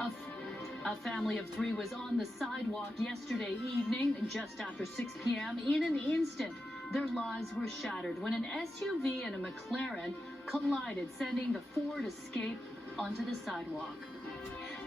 A, a family of three was on the sidewalk yesterday evening, just after 6 p.m. In an instant, their lives were shattered when an SUV and a McLaren collided, sending the Ford Escape onto the sidewalk.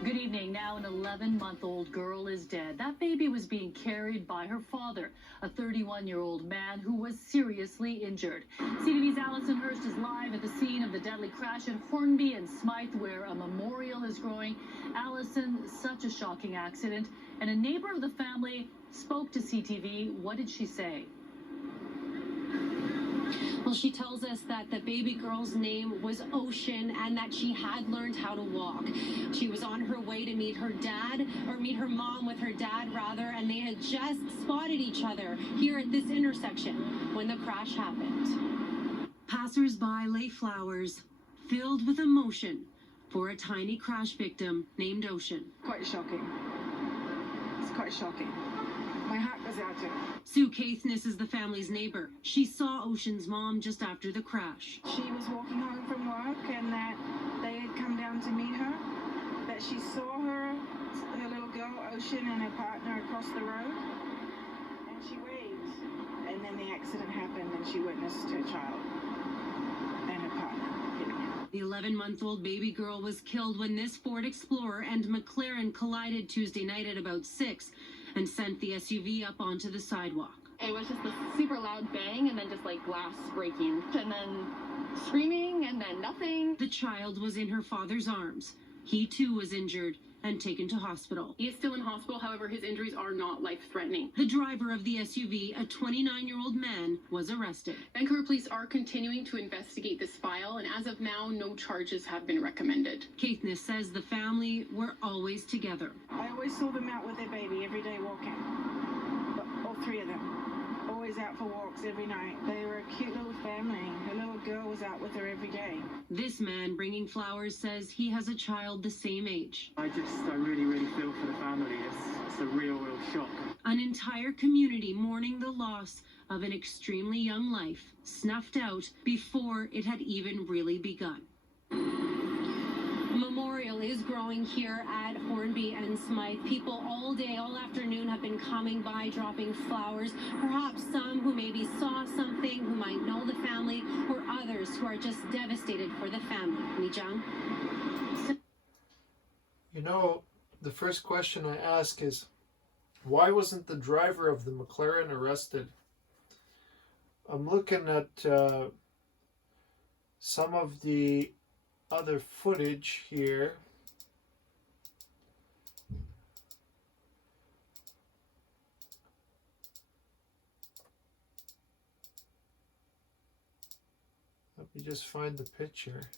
Good evening. Now an 11-month-old girl is dead. That baby was being carried by her father, a 31-year-old man who was seriously injured. CTV's Allison Hurst is live at the scene of the deadly crash at Hornby and Smythe, where a memorial is growing. Allison, such a shocking accident. And a neighbor of the family spoke to CTV. What did she say? Well, she tells us that the baby girl's name was Ocean and that she had learned how to walk. She was on her way to meet her dad, or meet her mom with her dad, rather, and they had just spotted each other here at this intersection when the crash happened. Passers-by lay flowers filled with emotion for a tiny crash victim named Ocean. Quite shocking. It's quite shocking. My heart goes out to her. Sue Caithness is the family's neighbor. She saw Ocean's mom just after the crash. She was walking home from work and that they had come down to meet her, that she saw her little girl, Ocean, and her partner across the road, and she waved. And then the accident happened and she witnessed her child and her partner hitting her. The 11-month-old baby girl was killed when this Ford Explorer and McLaren collided Tuesday night at about 6 and sent the SUV up onto the sidewalk. It was just a super loud bang and then just like glass breaking and then screaming and then nothing. The child was in her father's arms. He too was injured and taken to hospital. He is still in hospital, however, his injuries are not life-threatening. The driver of the SUV, a 29-year-old man, was arrested. Vancouver police are continuing to investigate this file, and as of now, no charges have been recommended. Caithness says the family were always together. I always saw them out with their baby every day walking. But all three of them. Always out for walks every night. They were a cute little family. Her little girl was out with her every day. This man bringing flowers says he has a child the same age. I really feel for the family. It's a real shock. An entire community mourning the loss of an extremely young life, snuffed out before it had even really begun. A memorial is growing here at Hornby and Smythe. People all day, all afternoon have been coming by, dropping flowers. Perhaps some who maybe saw something, who might know the family, or others who are just devastated for the family. Mijang? You know, the first question I ask is, why wasn't the driver of the McLaren arrested? I'm looking at some of the other footage here. Let me just find the picture.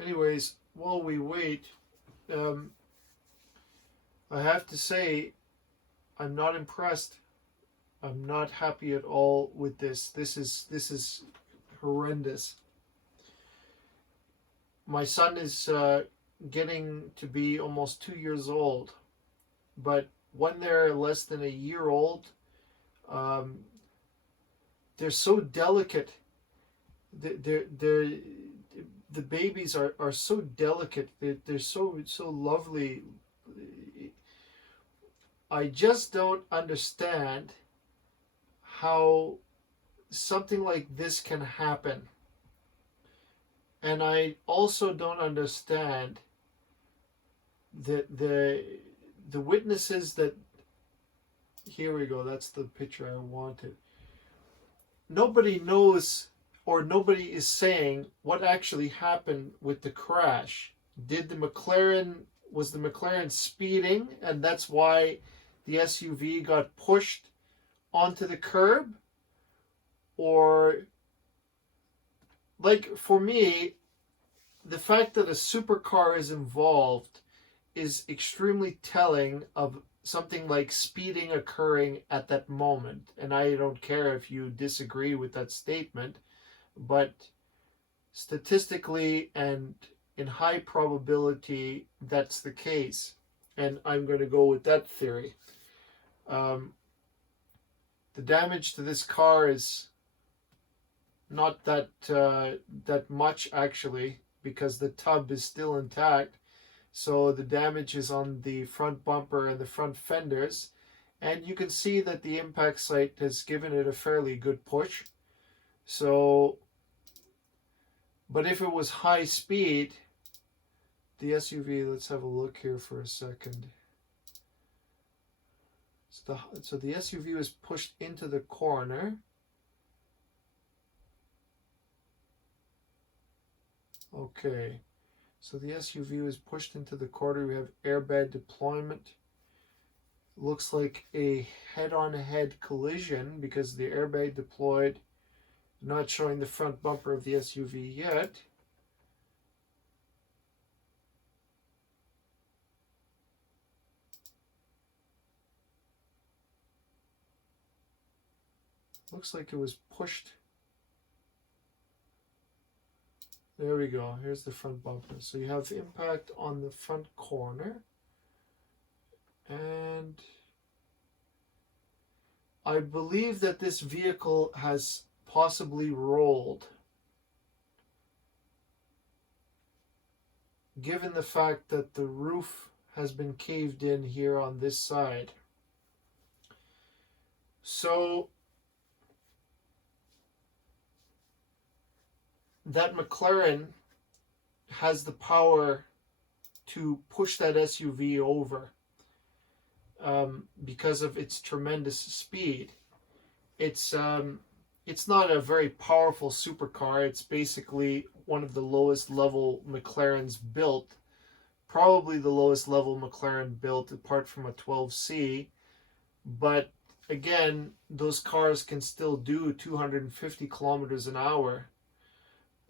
Anyways, while we wait, I have to say, I'm not impressed. I'm not happy at all with this. This is horrendous. My son is getting to be almost 2 years old, but when they're less than a year old, they're so delicate. The babies are so delicate. They're so lovely. I just don't understand how something like this can happen. And I also don't understand the witnesses that, here we go, that's the picture I wanted. Nobody knows, or nobody is saying what actually happened with the crash. Was the McLaren speeding, and that's why the SUV got pushed onto the curb? Or, like, for me, the fact that a supercar is involved is extremely telling of something like speeding occurring at that moment. And I don't care if you disagree with that statement, but statistically and in high probability, that's the case. And I'm going to go with that theory. The damage to this car is not that much actually, because the tub is still intact. So the damage is on the front bumper and the front fenders, and you can see that the impact site has given it a fairly good push. So, but if it was high speed, the SUV, let's have a look here for a second. So the SUV was pushed into the corner. Okay, so the SUV was pushed into the corner. We have airbag deployment. Looks like a head-on-head collision because the airbag deployed. Not showing the front bumper of the SUV yet. Looks like it was pushed. There we go. Here's the front bumper. So you have impact on the front corner. And I believe that this vehicle has possibly rolled, given the fact that the roof has been caved in here on this side. So that McLaren has the power to push that SUV over because of its tremendous speed. It's not a very powerful supercar. It's basically one of the lowest level McLarens built. Probably the lowest level McLaren built apart from a 12C. But again, those cars can still do 250 kilometers an hour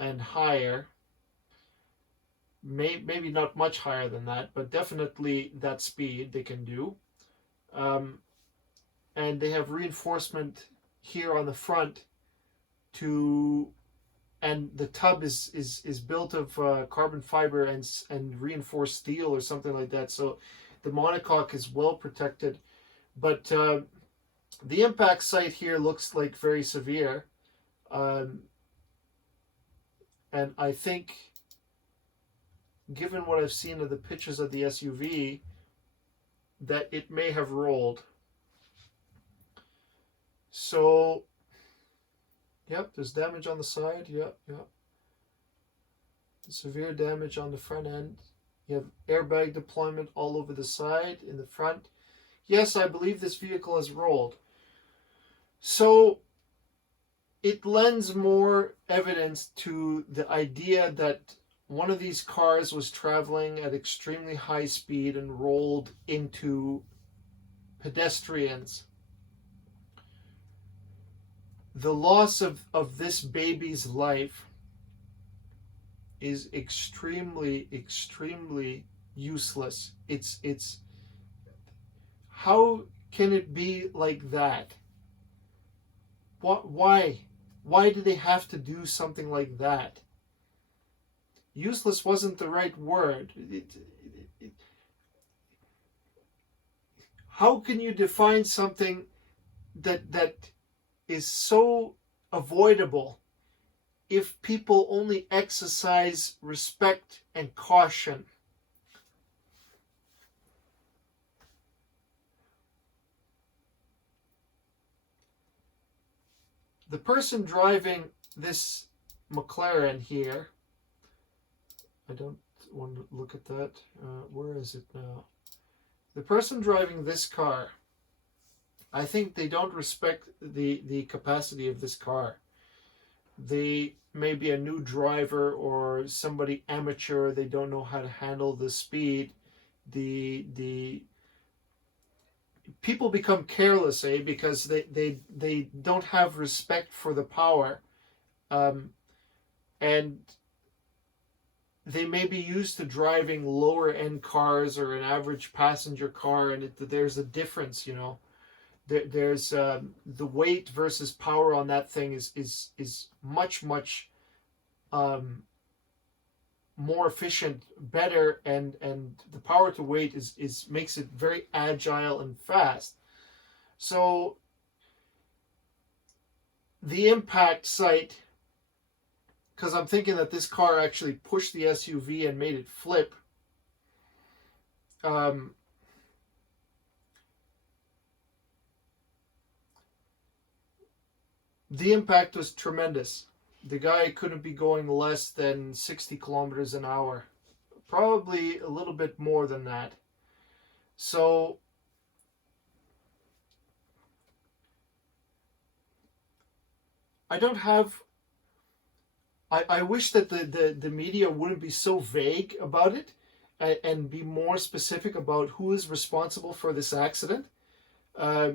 and higher. Maybe not much higher than that, but definitely that speed they can do. And they have reinforcement here on the front and the tub is built of carbon fiber and reinforced steel or something like that. So the monocoque is well protected, but the impact site here looks like very severe. And I think, given what I've seen of the pictures of the SUV, that it may have rolled. So, yep, there's damage on the side. Yep. Severe damage on the front end. You have airbag deployment all over the side, in the front. Yes, I believe this vehicle has rolled. So, it lends more evidence to the idea that one of these cars was traveling at extremely high speed and rolled into pedestrians. The loss of this baby's life is extremely, extremely useless. It's how can it be like that? Why do they have to do something like that? Useless wasn't the right word. How can you define something that is so avoidable if people only exercise respect and caution? The person driving this McLaren here, I don't want to look at that. Where is it now? The person driving this car, I think they don't respect the capacity of this car. They may be a new driver or somebody amateur. They don't know how to handle the speed. The people become careless, because they don't have respect for the power, and they may be used to driving lower end cars or an average passenger car, and there's a difference, There's the weight versus power on that thing is much more efficient, better, and the power to weight is makes it very agile and fast. So the impact site, because I'm thinking that this car actually pushed the SUV and made it flip. The impact was tremendous. The guy couldn't be going less than 60 kilometers an hour. Probably a little bit more than that. So I don't have... I wish that the media wouldn't be so vague about it and be more specific about who is responsible for this accident.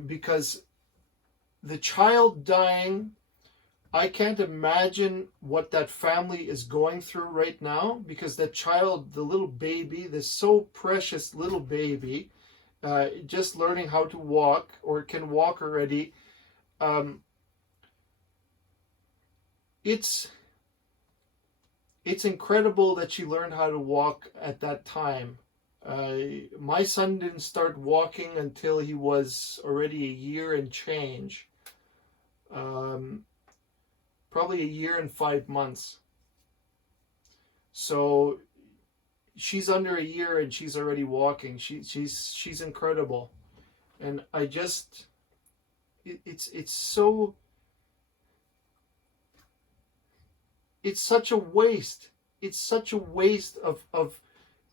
Because the child dying, I can't imagine what that family is going through right now, because that child, the little baby, this so precious little baby, just learning how to walk or can walk already, it's incredible that she learned how to walk at that time. My son didn't start walking until he was already a year and change. Probably a year and 5 months. So she's under a year and she's already walking. She's incredible. And I just, it's so, it's such a waste. It's such a waste of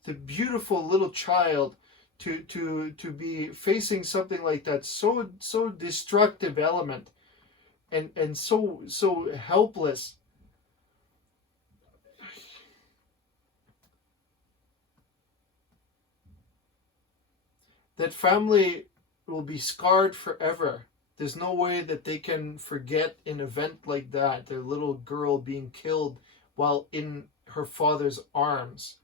the beautiful little child to be facing something like that, so destructive element, and so helpless. That family will be scarred forever. There's no way that they can forget an event like that, their little girl being killed while in her father's arms.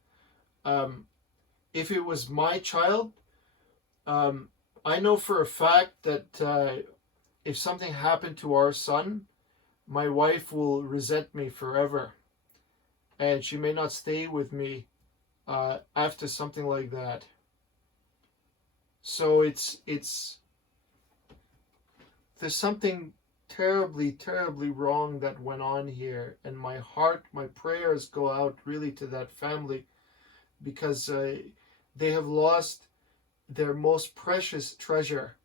If it was my child, I know for a fact that if something happened to our son, my wife will resent me forever. And she may not stay with me after something like that. So it's there's something terribly, terribly wrong that went on here. And my heart, my prayers go out really to that family, because they have lost their most precious treasure,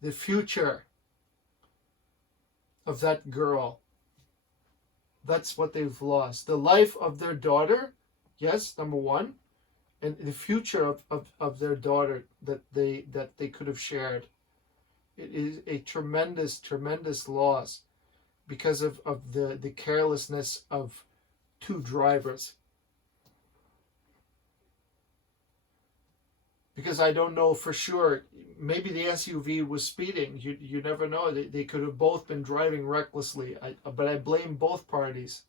the future of that girl. That's what they've lost. The life of their daughter, yes, number one, and the future of their daughter that they could have shared. It is a tremendous, tremendous loss because of the carelessness of two drivers. Because I don't know for sure, maybe the SUV was speeding. You never know. They could have both been driving recklessly. But I blame both parties.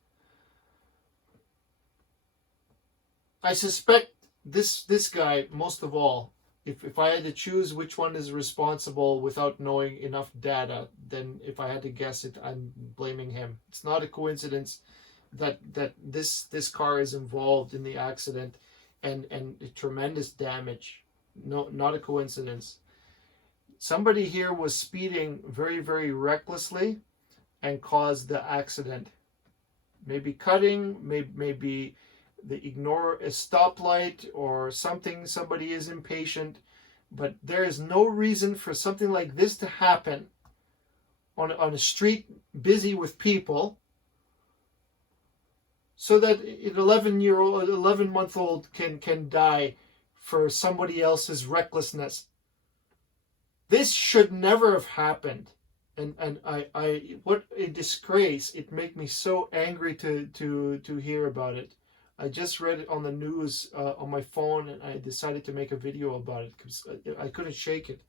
I suspect this guy, most of all, if I had to choose which one is responsible without knowing enough data, then if I had to guess it, I'm blaming him. It's not a coincidence that this car is involved in the accident and tremendous damage. No, not a coincidence. Somebody here was speeding very, very recklessly and caused the accident. Maybe cutting, maybe they ignore a stoplight or something. Somebody is impatient, but there is no reason for something like this to happen on a street busy with people, so that an 11-month-old can die for somebody else's recklessness. This should never have happened. And I what a disgrace. It made me so angry to hear about it. I just read it on the news on my phone, and I decided to make a video about it because I couldn't shake it.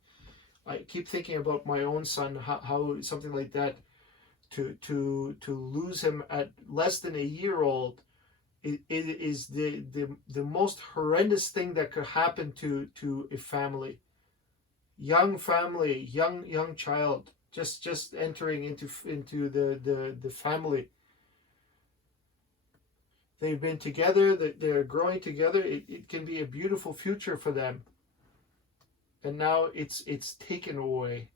I keep thinking about my own son, how something like that, to lose him at less than a year old, it is the most horrendous thing that could happen to a family. Young family, young child, just entering into the family. They've been together, they're growing together. It can be a beautiful future for them. And now it's taken away.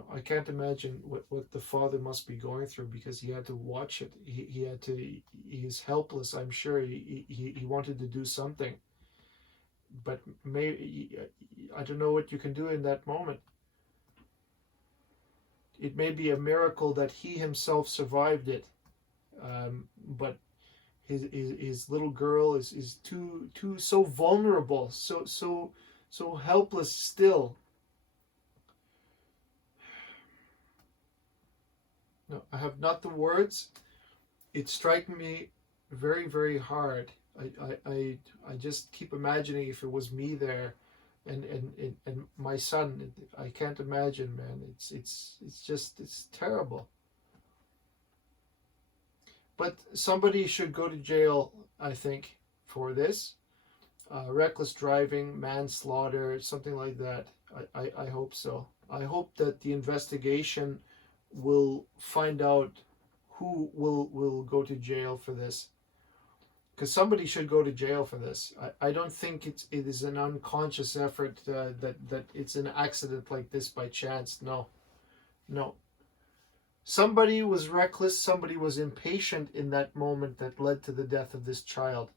know, I can't imagine what the father must be going through, because he had to watch it. He had to, he's helpless. I'm sure he wanted to do something, but maybe, I don't know what you can do in that moment. It may be a miracle that he himself survived it, but his little girl is too so vulnerable, so helpless still. No, I have not the words. It's striking me very, very hard. I just keep imagining if it was me there, and my son. I can't imagine, man. It's terrible. But somebody should go to jail, I think, for this. Reckless driving, manslaughter, something like that. I hope so. I hope that the investigation will find out who will go to jail for this. Because somebody should go to jail for this. I don't think it is an unconscious effort, that it's an accident like this by chance. No. Somebody was reckless, somebody was impatient in that moment that led to the death of this child.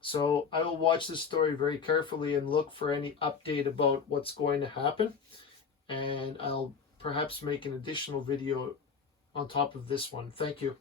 So I will watch this story very carefully and look for any update about what's going to happen. And I'll perhaps make an additional video on top of this one. Thank you.